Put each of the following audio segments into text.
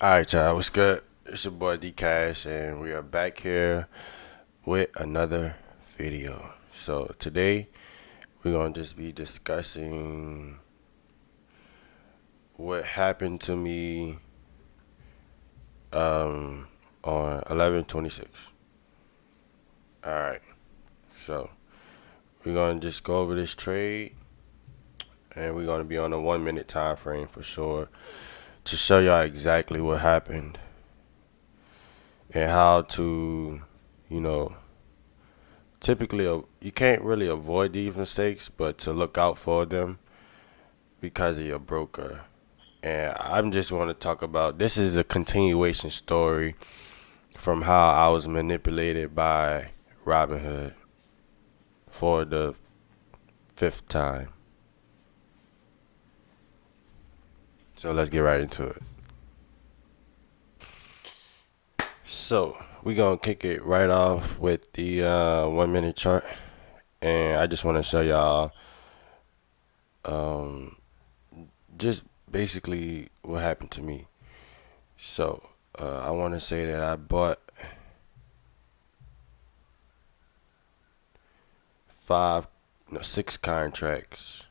All right, y'all. What's good? It's your boy D Cash, and we are back here with another video. So today we're gonna just be discussing what happened to me um on 11/26. All right. So we're gonna just go over this trade, and we're gonna be on a 1 minute time frame for sure to show y'all exactly what happened and how to, you know, typically you can't really avoid these mistakes, but to look out for them because of your broker. And I'm just want to talk about this is a continuation story from how I was manipulated by Robinhood for the fifth time. So let's get right into it. So we're gonna kick it right off with the 1 minute chart, and I just want to show y'all um, just basically what happened to me. So I want to say that I bought five, no, six contracts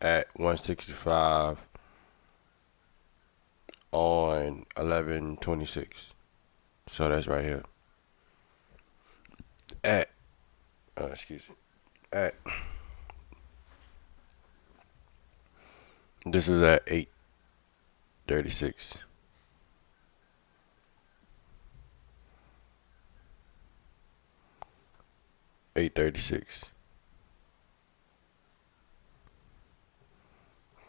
at 165 on 11/26. So that's right here. At excuse me. At this was at 8:36. 8:36.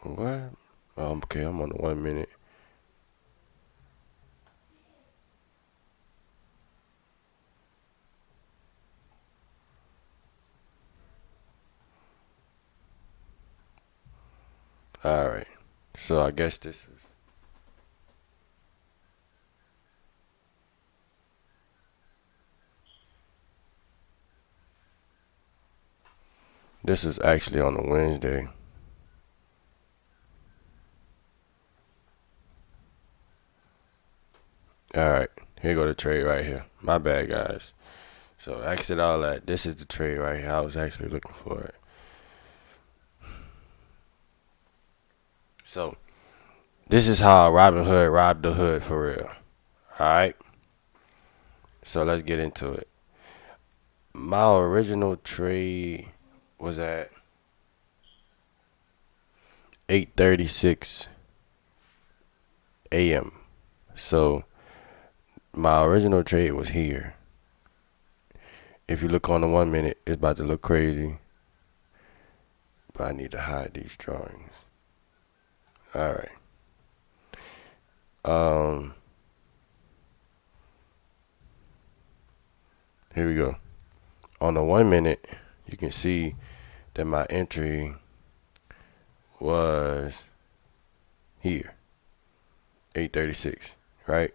What? Okay, I'm on the 1 minute. All right. So I guess this is actually on a Wednesday. All right. Here go the trade right here. My bad, guys. So exit all that. This is the trade right here. I was actually looking for it. So this is how Robin Hood robbed the hood for real. All right. So let's get into it. My original trade was at 8:36 a.m. So my original trade was here. If you look on the 1 minute, it's about to look crazy, but I need to hide these drawings. All right. Um, Here we go. On the 1 minute, you can see that my entry was here, 8:36. Right.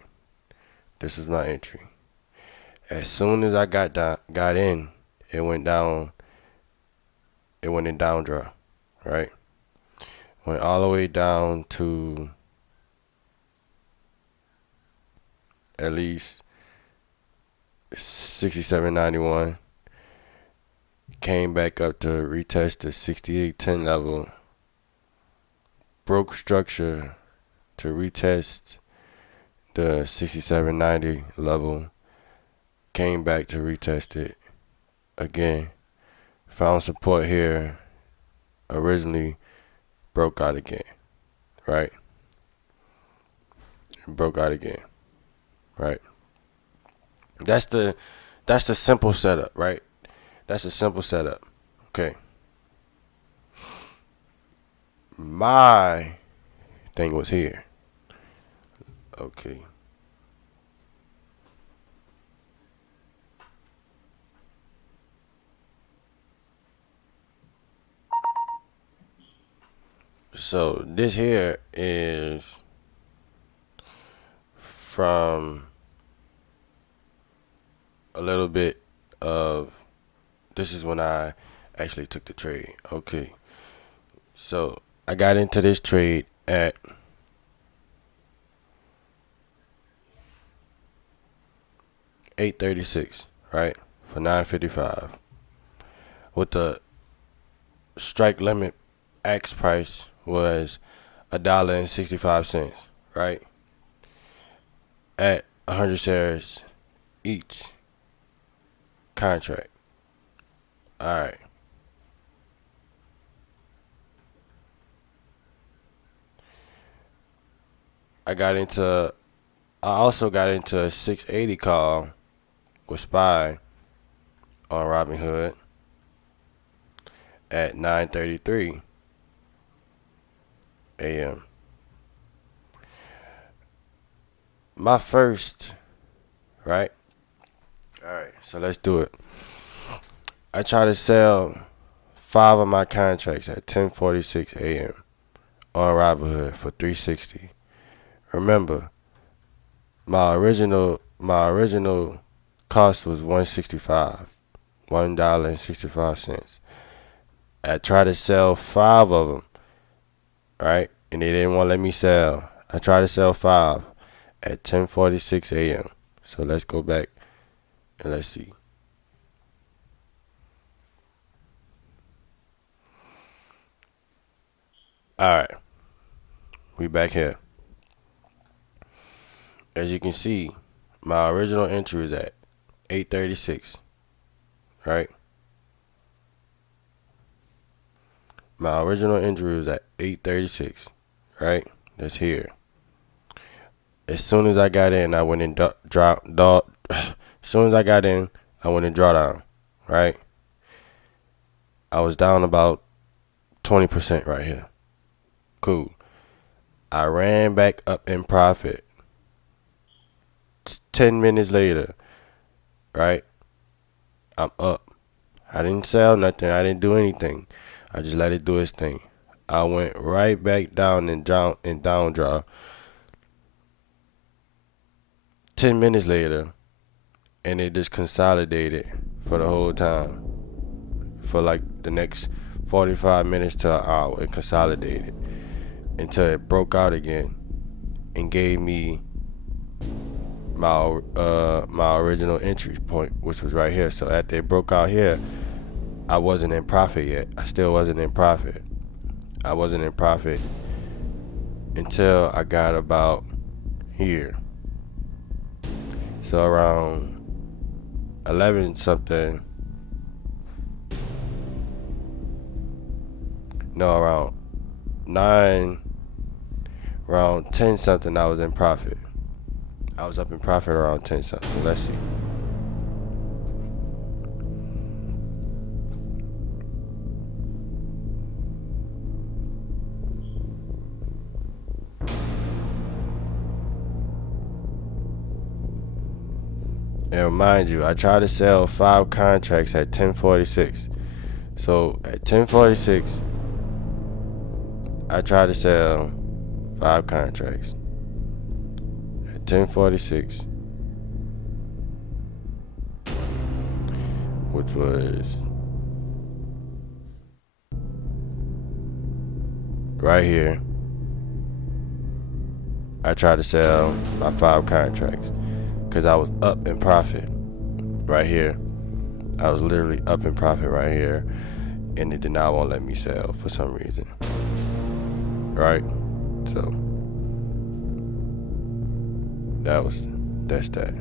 This was my entry. As soon as I got in, it went down. It went in down draw. Right. Went all the way down to at least 67.91. Came back up to retest the 68.10 level. Broke structure to retest the 67.90 level. Came back to retest it again. Found support here. Originally broke out again. Right? Broke out again. Right? That's the that's the simple setup, right? That's a simple setup. Okay. My thing was here. Okay. So this here is from a little bit of this is when I actually took the trade. Okay. So I got into this trade at 836, right? For 955. With the strike limit axe price was $1.65, right? At 100 shares each contract. All right. I got into I also got into a 680 call with Spy on Robinhood at 9:33 a.m. My first, right? All right, so let's do it. I try to sell 5 of my contracts at 10:46 a.m. on Robinhood for 360. Remember, my original cost was 165, $1.65. I tried to sell 5 of them, right? And they didn't want to let me sell. I tried to sell 5 at 10:46 a.m. So let's go back and let's see. All right, we back here. As you can see, my original entry was at 8:36, right? My original entry was at 8:36, right? That's here. As soon as I got in, I went and drop. As soon as I got in, I went and drawdown, right? I was down about 20% right here. Cool. I ran back up in profit 10 minutes later, right? I'm up. I didn't sell nothing. I didn't do anything. I just let it do its thing. I went right back down and down draw 10 minutes later, and it just consolidated for the whole time. For like the next 45 minutes to an hour, it consolidated until it broke out again and gave me my original entry point, which was right here. So after it broke out here, I wasn't in profit yet. I still wasn't in profit. I wasn't in profit until I got about here. So around 11 something, no, around 9, around 10 something, I was in profit. I was up in profit around 10 something. So let's see. And mind you, I tried to sell 5 contracts at 10:46. So at 10:46, I tried to sell 5 contracts. At 10:46, which was right here, I tried to sell my 5 contracts because I was up in profit right here. I was literally up in profit right here, and it did not want to let me sell for some reason. Right? So that's that.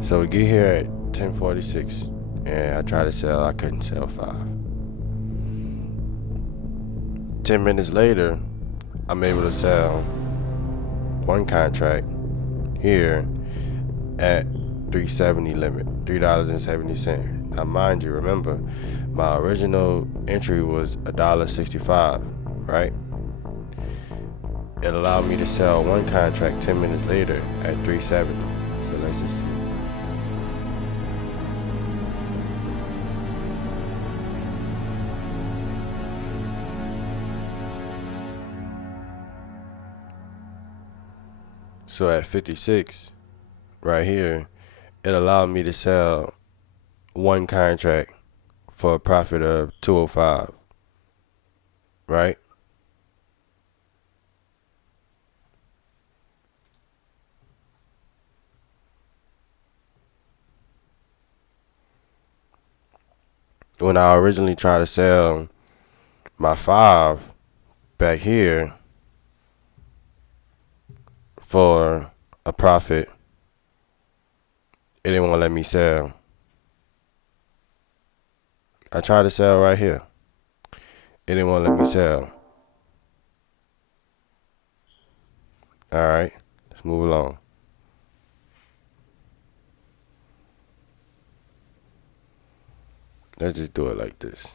So we get here at 10:46, and I try to sell. I couldn't sell 5. 10 minutes later, I'm able to sell 1 contract here at 370 limit, $3.70. Now, mind you, remember, my original entry was $1.65, right? It allowed me to sell 1 contract 10 minutes later at 370. So let's just see. So at 56, right here, it allowed me to sell 1 contract for a profit of 205, right? when I originally tried to sell my 5 back here for a profit, it didn't want to let me sell. I tried to sell right here. It didn't want to let me sell. All right, let's move along. Let's just do it like this.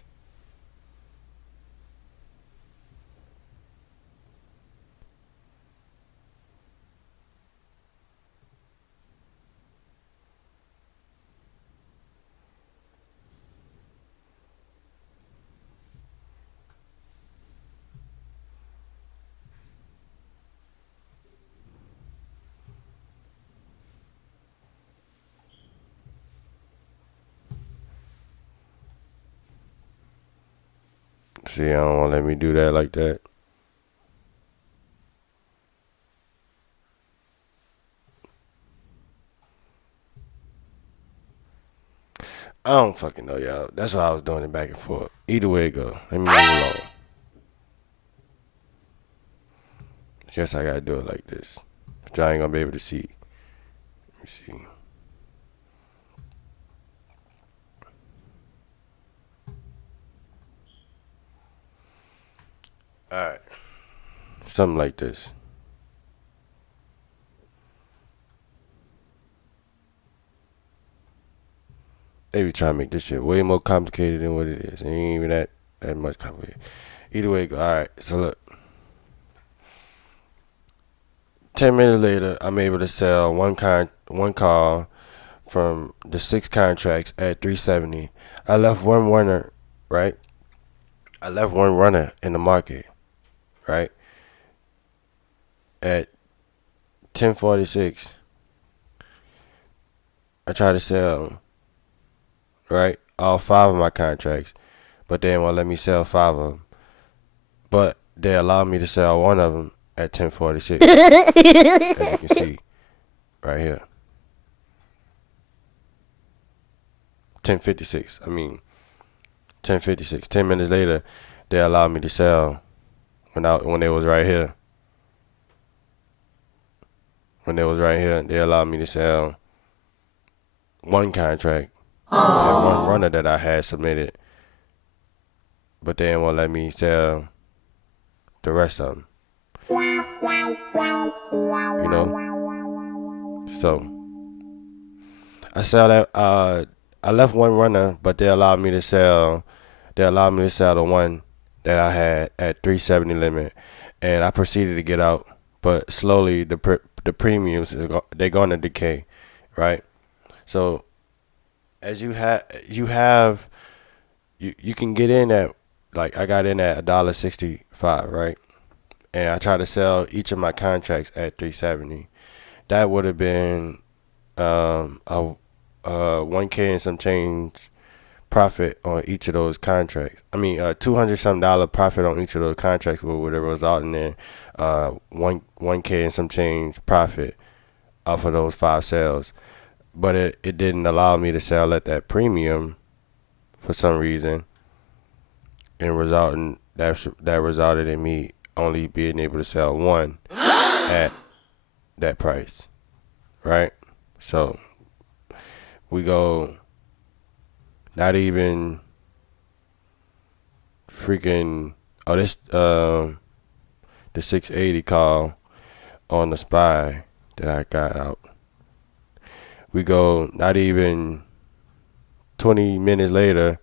See, I don't want to let me do that like that. I don't fucking know, y'all. That's why I was doing it back and forth. Either way it go. Let me move along. Guess I gotta do it like this. But y'all ain't gonna be able to see. Let me see. Alright. Something like this. They be trying to make this shit way more complicated than what it is. It ain't even that much complicated. Either way it go. Alright, so look. 10 minutes later, I'm able to sell one car from the 6 contracts at 370. I left one runner, right? I left one runner in the market, right? At 1046. I tried to sell, right, all 5 of my contracts, but they didn't want to let me sell 5 of them. But they allowed me to sell one of them at 1046, as you can see right here. 1056. I mean, 1056. 10 minutes later, they allowed me to sell when it was right here. When it was right here, they allowed me to sell one contract and one runner that I had submitted, but they didn't want to let me sell the rest of them. You know, so I sell that. I left one runner, but they allowed me to sell. They allowed me to sell the one that I had at 370 limit, and I proceeded to get out. But slowly, the premiums they're going to decay, right? So as you can get in at, like, I got in at $1.65, right? And I tried to sell each of my contracts at 370. That would have been a 1K and some change profit on each of those contracts. I mean, $200 some dollar profit on each of those contracts would have resulted in one K and some change profit off of those 5 sales. But it didn't allow me to sell at that premium for some reason, and that resulted in me only being able to sell one at that price, right? So we go not even freaking this the 680 call on the SPY that I got out. We go not even 20 minutes later,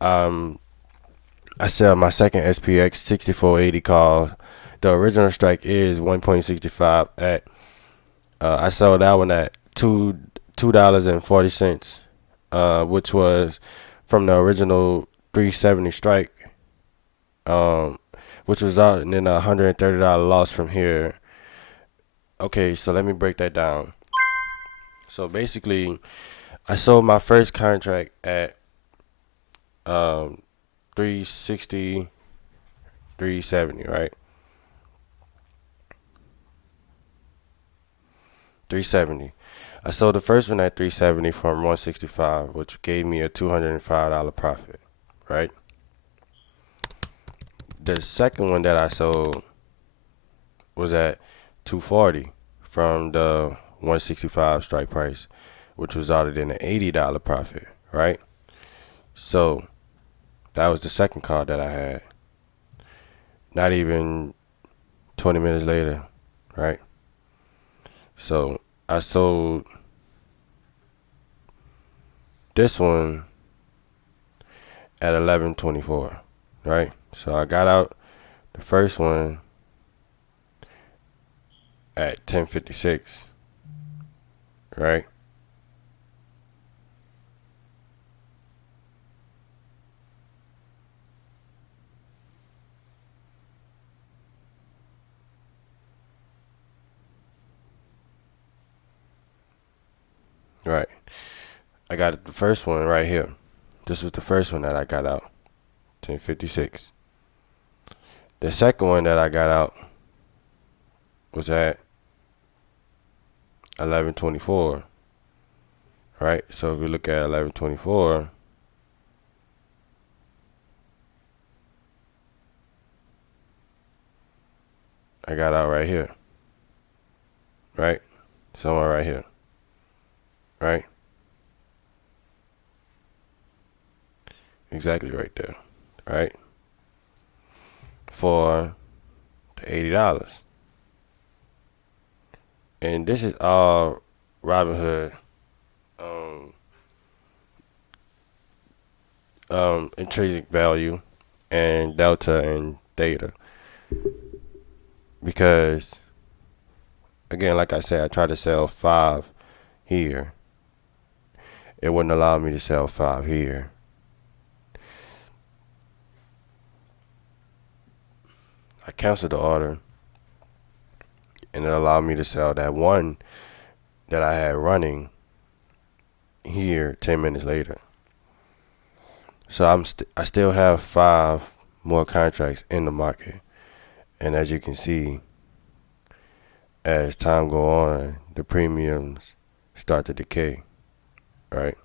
I sell my second SPX 6480 call. The original strike is 1.65 at. I sold that one at $2.40, which was from the original 370 strike, which resulted in a $130 loss from here. Okay, so let me break that down. So basically, I sold my first contract at 360, 370, right? 370. I sold the first one at 370 from 165, which gave me a $205 profit, right? The second one that I sold was at 240 from the 165 strike price, which resulted in an $80 profit, right? So that was the second call that I had. Not even 20 minutes later, right? So I sold this one at 11:24, right? So I got out the first one at 10:56, right? Right. I got the first one right here. This was the first one that I got out, 10:56. The second one that I got out was at 11:24, right? So if we look at 11:24, I got out right here, right? Somewhere right here, right? Exactly right there, right? For the $80. And this is all Robinhood um, intrinsic value and delta and theta. Because, again, like I said, I tried to sell 5 here. It wouldn't allow me to sell 5 here. I canceled the order, and it allowed me to sell that one that I had running here 10 minutes later. So I still have 5 more contracts in the market. And as you can see, as time go on, the premiums start to decay, right?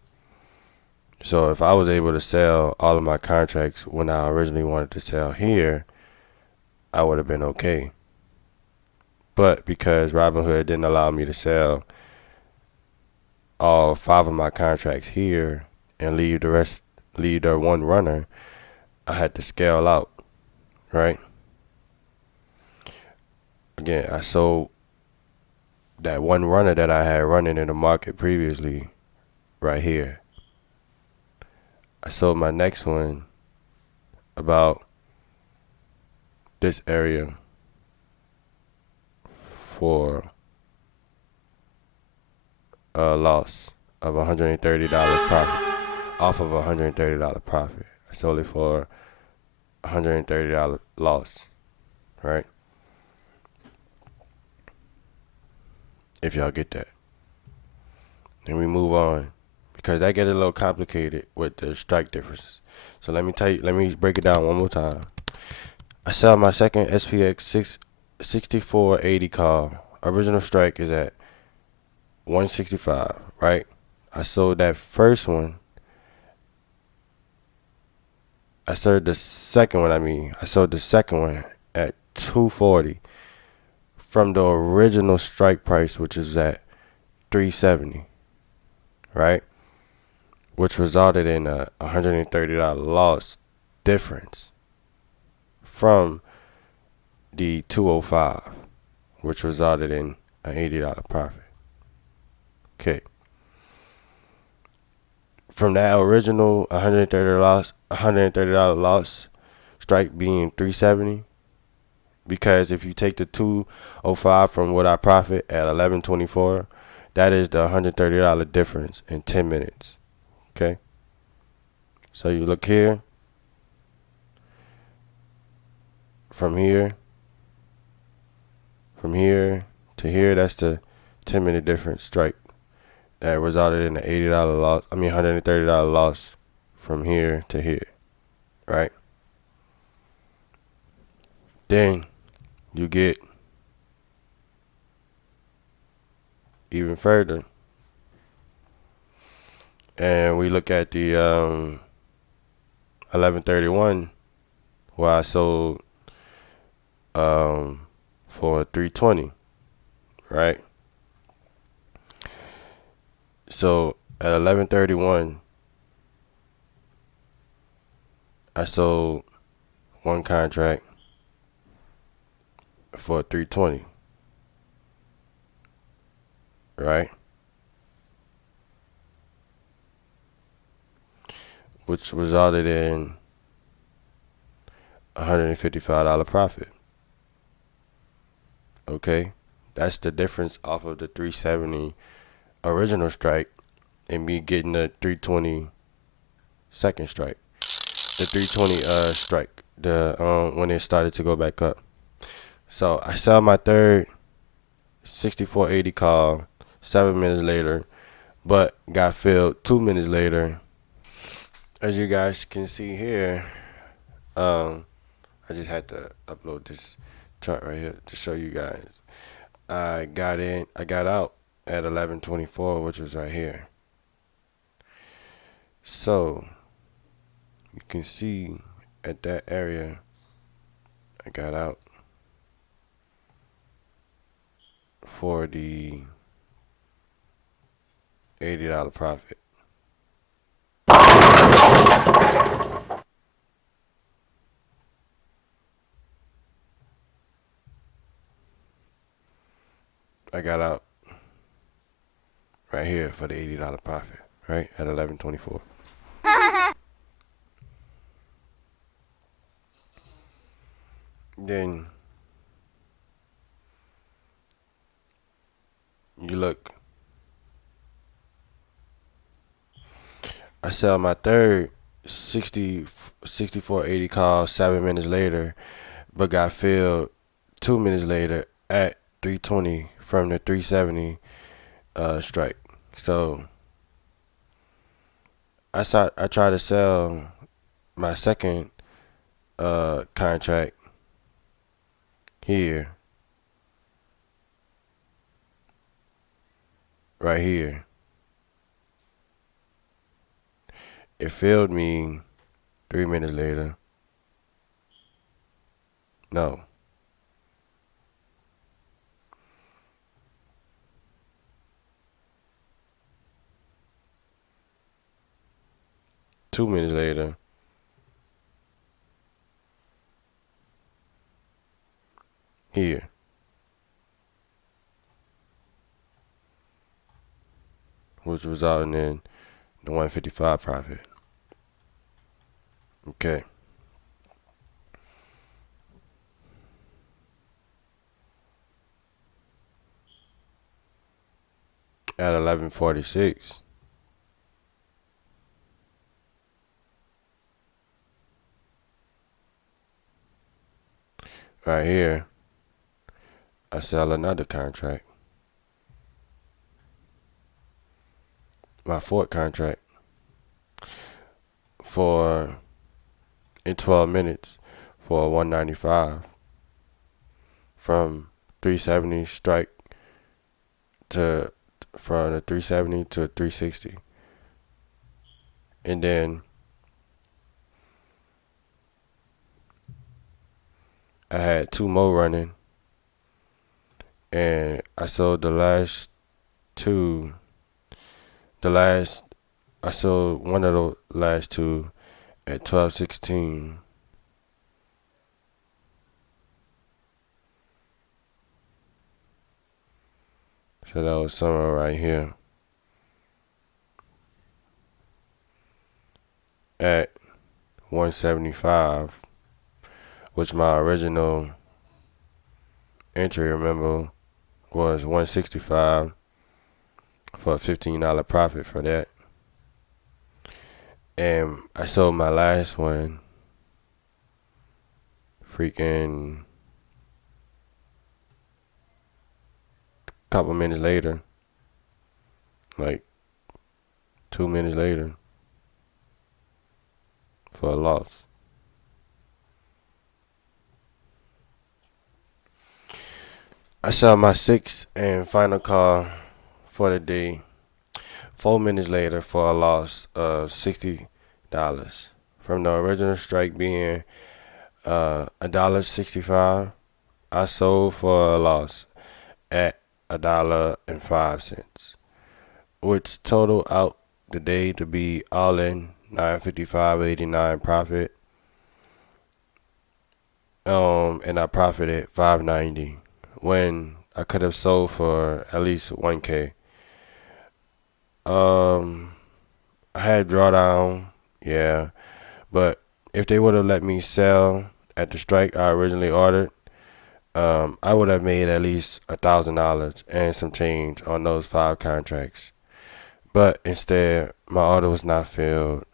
So if I was able to sell all of my contracts when I originally wanted to sell here, I would have been okay. But because Robinhood didn't allow me to sell all 5 of my contracts here and leave the one runner, I had to scale out, right? Again, I sold that one runner that I had running in the market previously right here. I sold my next one about this area for a loss of $130 profit, off of $130 profit. I sold it for $130 loss, right? If y'all get that. Then we move on because that gets a little complicated with the strike differences. So let me break it down one more time. I sell my second SPX 6480 call. Original strike is at 165, right? I sold that first one. I sold the second one at 240 from the original strike price, which is at 370, right? Which resulted in a $130 loss difference from the 205, which resulted in an $80 profit. Okay. From that original $130 loss strike being 370, because if you take the 205 from what I profit at 11.24, that is the $130 difference in 10 minutes. Okay. So you look here, from here to here, that's the 10-minute difference strike that resulted in an $80 loss. $130 loss from here to here, right? Then you get even further and we look at the 1131 where I sold for 320, right? So at 1131, I sold one contract for 320, right? Which resulted in $155 profit. Okay, that's the difference off of the 370 original strike and me getting the 320 second strike. The 320 strike, the when it started to go back up. So I sell my third 6480 call 7 minutes later, but got filled 2 minutes later. As you guys can see here, um, I just had to upload this chart right here to show you guys. I got out at 11:24, which was right here. So you can see at that area, I got out for the $80 profit. I got out right here for the $80 profit, right at 11:24. Then you look, I sell my third 6480 call 7 minutes later, but got filled 2 minutes later at 320 from the 370 strike. So I tried to sell my second contract here, right here. It filled me 3 minutes later. No, 2 minutes later. Here, which resulted in the 155 profit. Okay. At 11:46, right here, I sell another contract, my fourth contract, for in 12 minutes for 195 from 370 strike to from the 370 to 360, and then I had two more running, and I sold the last two. The last I sold one of the last two at 12:16. So that was somewhere right here at 175, which my original entry, remember, was 165 for a $15 profit for that. And I sold my last one freaking couple minutes later, like 2 minutes later, for a loss. I sell my sixth and final call for the day 4 minutes later for a loss of $60 from the original strike being $1.65. I sold for a loss at $1.05, which total out the day to be all in 955.89 profit. And I profited 590 when I could have sold for at least 1K. Um, I had drawdown, yeah, but if they would have let me sell at the strike I originally ordered, I would have made at least $1,000 and some change on those 5 contracts. But instead, my order was not filled,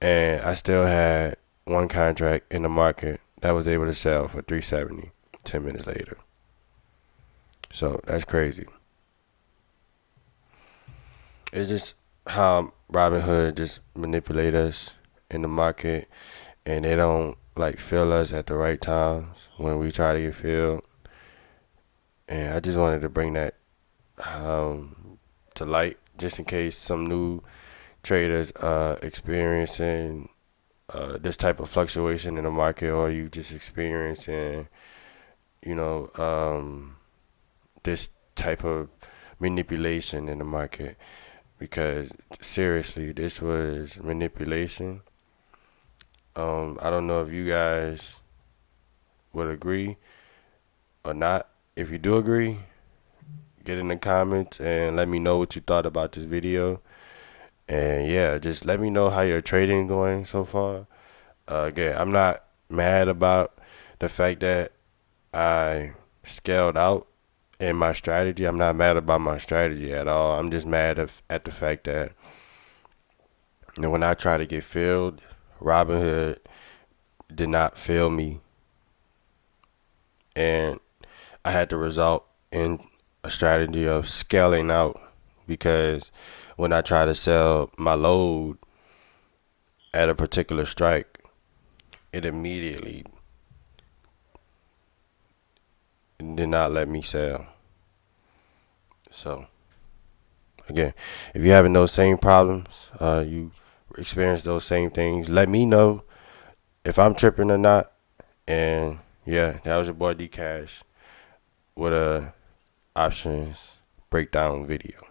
and I still had one contract in the market that was able to sell for 370 10 minutes later. So that's crazy. It's just how Robinhood just manipulate us in the market, and they don't like fill us at the right times when we try to get filled. And I just wanted to bring that to light, just in case some new traders experiencing this type of fluctuation in the market, or you just experiencing, you know, this type of manipulation in the market. Because seriously, this was manipulation. I don't know if you guys would agree or not. If you do agree, get in the comments and let me know what you thought about this video. And yeah, just let me know how your trading going so far. Again, I'm not mad about the fact that I scaled out in my strategy. I'm not mad about my strategy at all. I'm just mad at the fact that, when I try to get filled, Robinhood did not fill me, and I had to result in a strategy of scaling out, because when I try to sell my load at a particular strike, it immediately did not let me sell. So again, if you're having those same problems, you experience those same things, let me know if I'm tripping or not. And yeah, that was your boy D Cash with a options breakdown video.